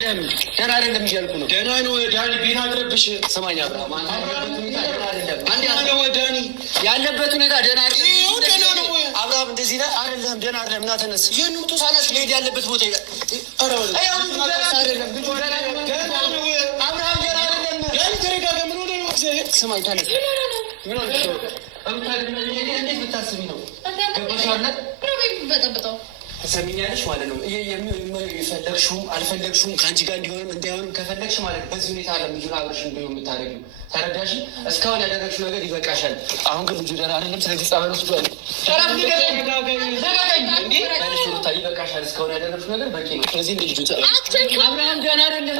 ደህና አይደለም እያልኩ ነው። ደህና ነው ዳኒ። ቤት አትረብሽ። ሰማኝ አብርሃም፣ ዳኒ ያለበት ሁኔታ ደህና ነው። አብርሃም እንደዚህ ነህ አይደለም? ደህና አይደለም። እና ተነስ። ይህንቱ ሳነስ ሊሄድ ያለበት ቦታ አብርሃም ደህና አይደለም። ዳኒ ተረጋጋ። ምን ሆነ ነው? ስማኝ ተነስ። ምን ሆነ ነው? እንዴት ብታስቢ ነው? ገባሻለ? በጠብጠው ተሰሚኛለሽ ማለት ነው። የፈለግሽውም አልፈለግሽውም ከአንቺ ጋር እንዲሆንም እንዳይሆንም ከፈለግሽ ማለት ነው በዚህ ሁኔታ አለም ልጁን አብረሽ እንዲሆን የምታደርጊው ተረዳሽ? እስካሁን ያደረግሽው ነገር ይበቃሻል። አሁን ግን ልጁ ደህና አይደለም። ስለዚህ ጸበል ውስጥ ይበቃሻል። እስካሁን ያደረግሽው ነገር በቂ ነው። ስለዚህ እንደ ልጁ አብርሃም ደህና አይደለም።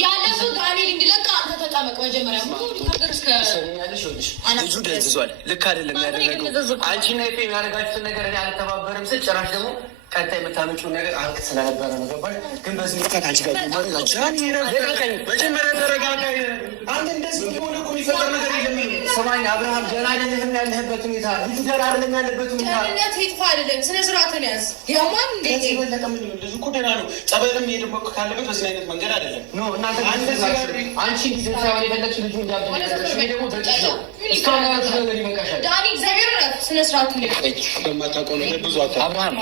ያለሱ ጋኔ እንዲለቃ አንተ ተጣመቅ። መጀመሪያ ልጁ ደንዝዟል። ልክ አይደለም ያደረገው። አንቺና ኤፌ የሚያደርጋችሁትን ነገር እኔ አልተባበርም ስል ጭራሽ ደግሞ ቀጣይ የምታመጪውን ነገር አንቅ ስለነበረ ነው። ገባሽ? ግን በዚህ ምክንያት አንቺ ጋር መጀመሪያ ተረጋጋ። አንተ እንደዚህ ሆነ እኮ የሚፈጠር ነገር የለም። ሰማኝ አብርሃም፣ ደህና አይደለም ያለህበት ሁኔታ። ልጁ ደህና አይደለም ያለበት ሁኔታ። ደህንነት ይጥፋ አይደለም። ስነ ስርዓትን ያዝ። ያማን እንዴት ይበለቀ? ምን ልጁ እኮ ደህና ነው። ጸበልም ሄደሞ ካለበት በዚህ አይነት መንገድ አይደለም። ኖ እናንተ አንቺ ጊዜ ሳይሆን የፈለግሽ ልጁ እንዳብ ደግሞ በጭ ነው። እስካሁን ነገር ይበቃሻል። ዳኒ እግዚአብሔር ረፍ። ስነ ስርዓት በማታውቀው ነገር ብዙ አብርሃም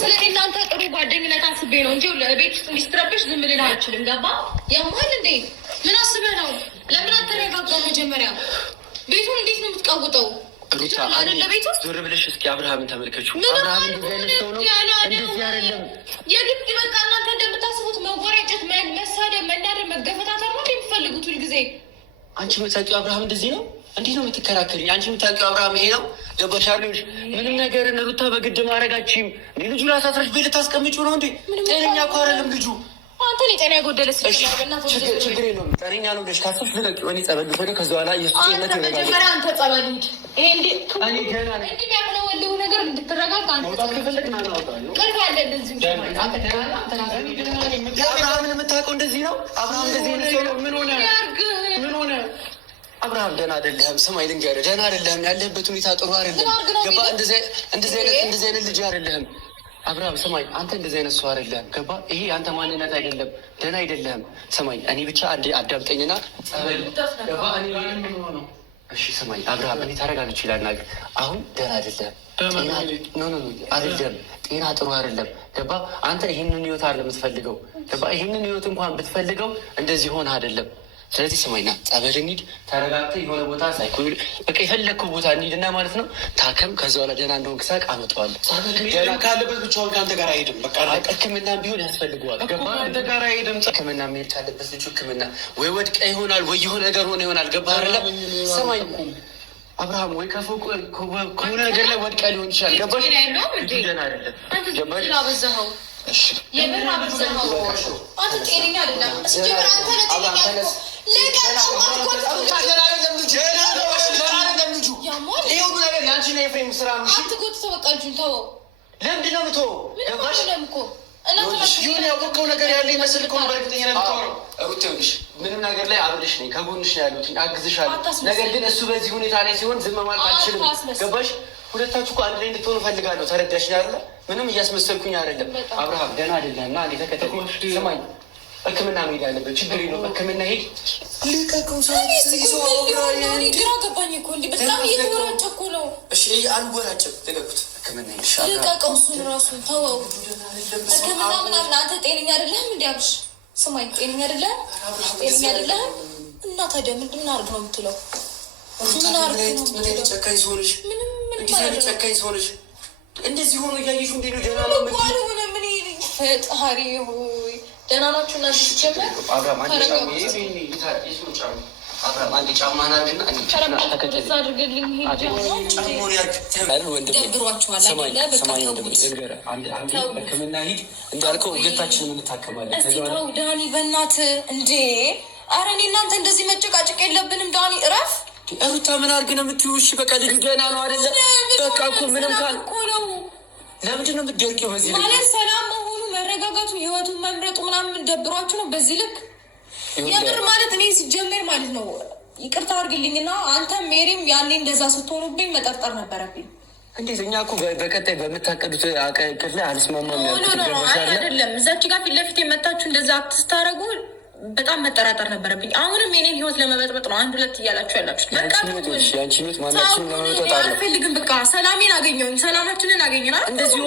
ስለ እናንተ ጥሩ ጓደኝነት አስቤ ነው እንጂ ቤት ውስጥ እንዲስትረብሽ ዝም ልል አልችልም። ገባ? ያማል እንዴ? ምን አስበህ ነው? ለምን አትረጋጋው? መጀመሪያ ቤቱን እንዴት ነው የምትቀውጠው? ሩታ ዞር ብለሽ እስኪ አብርሃምን ተመልከችው። አብርሃም እንደዚህ አይነት ሰው ነው። እንደዚህ አይደለም። የግድ በቃ እናንተ እንደምታስቡት መወራጨት፣ መሳደብ፣ መናደር፣ መገፈታተር ነው የሚፈልጉት ሁልጊዜ። አንቺ የምታውቂው አብርሃም እንደዚህ ነው። እንዲህ ነው የምትከራከሪኝ? አንቺ የምታውቂው አብርሃም ይሄ ነው። ገባሻለሽ? ምንም ነገርን ሩታ በግድ ማድረጋችም ልጁ ላሳስረሽ ቤት ልታስቀምጪው ነው እንዴ? ጤነኛ እኮ አይደለም ልጁ። አንተ ጤና የጎደለ ችግር የለውም። ጤነኛ ነው ብለሽ ካሰብሽ ልቀቂው። እኔ ጸበል ልውሰደው። ከዛ በኋላ የሱነት መጀመሪያ አንተ ጸበል ሂድ። ይሄ እንዲ እኔ ገና ነኝ እንዲ ያምነው ነገር እንድትረጋጋ መውጣት ከፈለግ ና ነው ቅርብ ያለ እንደዚህ አንተ ገና አብርሃምን የምታውቀው እንደዚህ ነው። አብርሃም እንደዚህ ነው። ምን ሆነ? ምን ሆነ? አብርሃም ደህና አይደለህም። ስማኝ ልንገርህ፣ ደህና አይደለህም። ያለህበት ሁኔታ ጥሩ አይደለም። ገባ? እንደዚህ አይነት ልጅ አይደለህም አብርሃም። ስማኝ፣ አንተ እንደዚህ አይነት ሰው አይደለህም። ገባ? ይሄ አንተ ማንነት አይደለም። ደህና አይደለህም። ስማኝ፣ እኔ ብቻ አዳምጠኝና ገባ? እሺ ስማኝ አብርሃም፣ እኔ ታረጋግጥ ይችላል ናገር። አሁን ደህና አይደለህም። አይደለም፣ ጤና ጥሩ አይደለም። ገባ? አንተ ይህንን ህይወት አይደለም የምትፈልገው። ገባ? ይህንን ህይወት እንኳን ብትፈልገው እንደዚህ ሆነ አይደለም። ስለዚህ ስማኝና ጸበል እንሂድ፣ ተረጋግተህ የሆነ ቦታ ሳይኮል በቃ የፈለግከው ቦታ እንሂድና ማለት ነው ታከም። ከዛ በኋላ ደህና እንደሆንክ ሳቅ አመጣዋለሁ። ካለበት ብቻውን ከአንተ ጋር አይሄድም። በቃ ሕክምና ቢሆን ያስፈልገዋል። ገባ? አንተ ጋር አይሄድም። ሕክምና መሄድ ካለበት ልጁ ሕክምና ወይ ወድቀ ይሆናል ወይ የሆነ ነገር ሆነ ይሆናል። ገባ አይደለም? ስማኝ አብርሃም፣ ወይ ከፎቅ ከሆነ ነገር ላይ ወድቀ ሊሆን ይችላል። ገባሽ? ደህና አይደለም። ገባሽ? የምር አበዛኸው። አንተ ጤነኛ አይደለም። ለምንድን ነው የምትሆው? ያወቀው ነገር ያለ ይመስል እኮ በእርግጠኛ ምንም ነገር ላይ አብረሽ ነኝ፣ ከጎንሽ ነው ያሉት፣ አግዝሻለሁ። ነገር ግን እሱ በዚህ ሁኔታ ላይ ሲሆን ዝም ማለት አልችልም። ገባሽ? ሁለታችሁ እኮ አንድ ላይ እንድትሆኑ እፈልጋለሁ። ተረዳሽ? ያለ ምንም እያስመሰልኩኝ አይደለም። አብርሃም ደህና አይደለም እና እኔ ተከተል። ስማኝ ሕክምና መሄድ አለበት። ችግር የለውም። ሕክምና ሄድ። ልቀቀው። ግራ ገባኝ እኮ እንዲህ በጣም እየተወራጨኩ ነው። እሺ አልወራጭም። ልቀቁት። ሕክምና ሄድ። ልቀቀው። እሱን ራሱን ተወው። ሕክምና ምናምን አንተ ጤነኛ አይደለህም። እንዲ አብሽ ስማኝ፣ ጤነኛ አይደለህም። ጤነኛ አይደለህም እና ታዲያ ምንድን አድርግ ነው የምትለው? ምን አድርግ ነው የምትለው? ጨካኝ ሰሆነች። ምንም ጨካኝ ሰሆነች። እንደዚህ ሆኖ እያየሽ እንዴ ነው? ደህና ነው ሆነ። ምን ፈጣሪ ሆይ ደህና ናችሁ እናንተ? ሲጀመር ሕክምና ሂድ እንዳልከው ሁለታችንም እንታከማለን። ዳኒ በእናትህ እንዴ! ኧረ እኔ እናንተ እንደዚህ መጨቃጨቅ የለብንም። ዳኒ እረፍ። ሩታ ምን አድርግ ነው የምትይው? እሺ በቃ ልጁ ደህና ነው አይደለ? በቃ እኮ ምንም ካል ለምንድን ነው የምትደርቂው? በዚህ ማለት ሰላም መሆኑ መረጋጋቱ ህይወቱን መምረጡ ምናምን ደብሯችሁ ነው በዚህ ልክ? የምር ማለት እኔ ሲጀመር ማለት ነው ይቅርታ አድርግልኝና አንተም ሜሪም ያኔ እንደዛ ስትሆኑብኝ መጠርጠር ነበረብኝ። እንዴት እኛ እኮ በቀጣይ በምታቀዱት አቀድ ላይ አልስማማም። አይደለም እዛች ጋር ፊት ለፊት የመታችሁ እንደዛ አትስታረጉ በጣም መጠራጠር ነበረብኝ። አሁንም የኔን ህይወት ለመበጥበጥ ነው አንድ ሁለት እያላችሁ ያላችሁት። አልፈልግም። በቃ ሰላሜን አገኘሁኝ፣ ሰላማችንን አገኘና እንደዚህ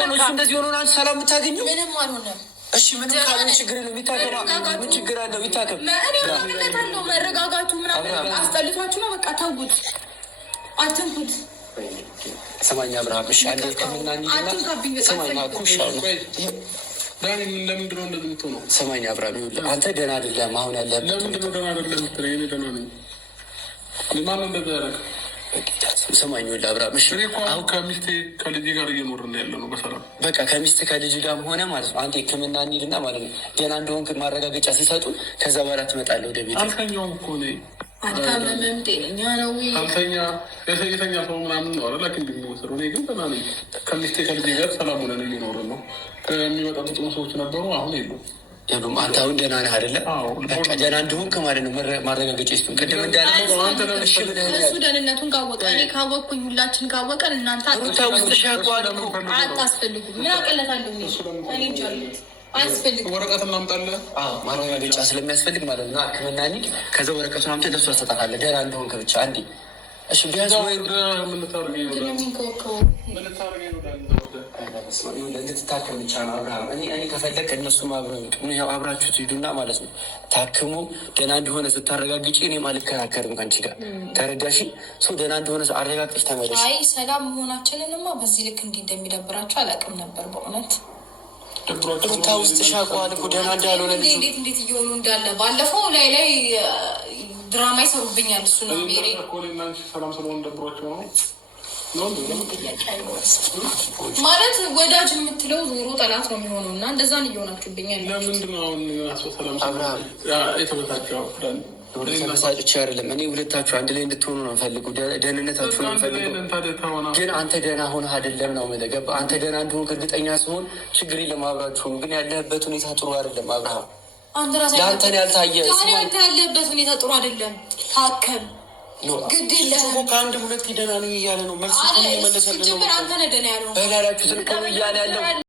ሆኖ ሰላም የምታገኘው ምንም አልሆነም። እሺ ምንም ካለ ችግር ነው የሚታከም። ምን ችግር አለው? ይታከም። ምክንያት አለው መረጋጋቱ ምናምን አስጠልቷችሁ ነው። በቃ ተውት፣ አትንኩት። ሰማኝ አብርሃም። እሺ አንዴ ከምናኝና ሰማኝ አኩሻ ነው ለምንድን ነው እንደዚህ የምትሆነው? ሰማኝ አብርሃም፣ አንተ ደህና አይደለም አሁን ያለህበት። ለምንድን ነው ደህና አይደለም የምትለኝ? እኔ ደህና ነኝ። ማን ነው እንደዛ ያደረገ? ሰማኝ አብርሃም። እሺ አሁን ከሚስቴ ከልጅ ጋር እየኖርን ያለ ነው በሰላም። በቃ ከሚስት ከልጅ ጋር ሆነ ማለት ነው። አንተ ሕክምና እንሂድና ማለት ነው ደህና እንደሆንክ ማረጋገጫ ሲሰጡ ከዛ በኋላ ትመጣለህ ወደ ቤት። አልተኛውም እኮ እኔ አልታመመም፣ ጤነኛ ነው። አልተኛ የተኛ ሰው ምናምን ነው አለ ላኪ እንደሚወሰደው። እኔ ግን ደህና ነኝ። ከሚስቴ ከልጅ ጋር ሰላም ሆነን እየኖርን ነው። የሚመጣጡ ሰዎች ነበሩ፣ አሁን የሉም። አንተ አሁን ደህና ነህ አይደለ? በቃ ደህና እንደሆንክ ማለት ነው ማረጋገጫ ይስጡን። ቅድም እንዳልከው እሱ ደህንነቱን ካወቀ እኔ ካወቅኩኝ ሁላችን ካወቀን እናንተ አታስፈልጉም። ምን አቀለታለሁ እኔ እንጃለት አያስፈልግም። ወረቀት እናምጣለን። ማረጋገጫ ስለሚያስፈልግ ማለት ነው። ሕክምና እንሂድ። ከዛ ወረቀቱን አምጥተህ ለእሱ አሰጣታለህ። ደህና እንደሆንክ ብቻ አንዴ። እሺ ቢያንስ እንድትታከም ብቻ ነው አብርሃም። እኔ ከፈለግ እነሱም አብራችሁ ትሄዱና ማለት ነው ታክሞ ደህና እንደሆነ ስታረጋግጪ እኔም አልከራከርም ከአንቺ ጋር ተረዳሽ? ሰው ደህና እንደሆነ አረጋግጠሽ ተመለሽ። አይ ሰላም መሆናችንንማ በዚህ ልክ እንዲህ እንደሚደብራቸው አላውቅም ነበር በእውነት። ሩታ ውስጥ ሻቋል እኮ ደህና እንዳልሆነ እንዴት እየሆኑ እንዳለ ባለፈው ላይ ድራማ ይሰሩብኛል። እሱ ነው ሜሪ ሰላም ስለሆነ ደብሯቸው ነው ማለት ወዳጅ የምትለው ዞሮ ጠላት ነው የሚሆነው እና እንደዛን እየሆናችሁብኛል። ለምንድን ነው አሁን ሰላም የተበታቸው? ተበሳጭቼ አይደለም እኔ ሁለታችሁ አንድ ላይ እንድትሆኑ ነው ፈልጉ፣ ደህንነታችሁ ነው ፈልጉ። ግን አንተ ደህና ሆነህ አይደለም ነው የምልህ። አንተ ደህና እንደሆንክ እርግጠኛ ሲሆን ችግር የለም አብራችሁ። ግን ያለህበት ሁኔታ ጥሩ አይደለም አብርሃም። ለአንተን ያልታየ አንተ ያለህበት ሁኔታ ጥሩ አይደለም። ታከም ግድ የለህም። ከአንድ ሁለት ደህና ነኝ እያለ ነው መልስ መለሰልህ ነው። አንተ ነህ ደህና ያለው በላላችሁ ስልክ እያለ ያለው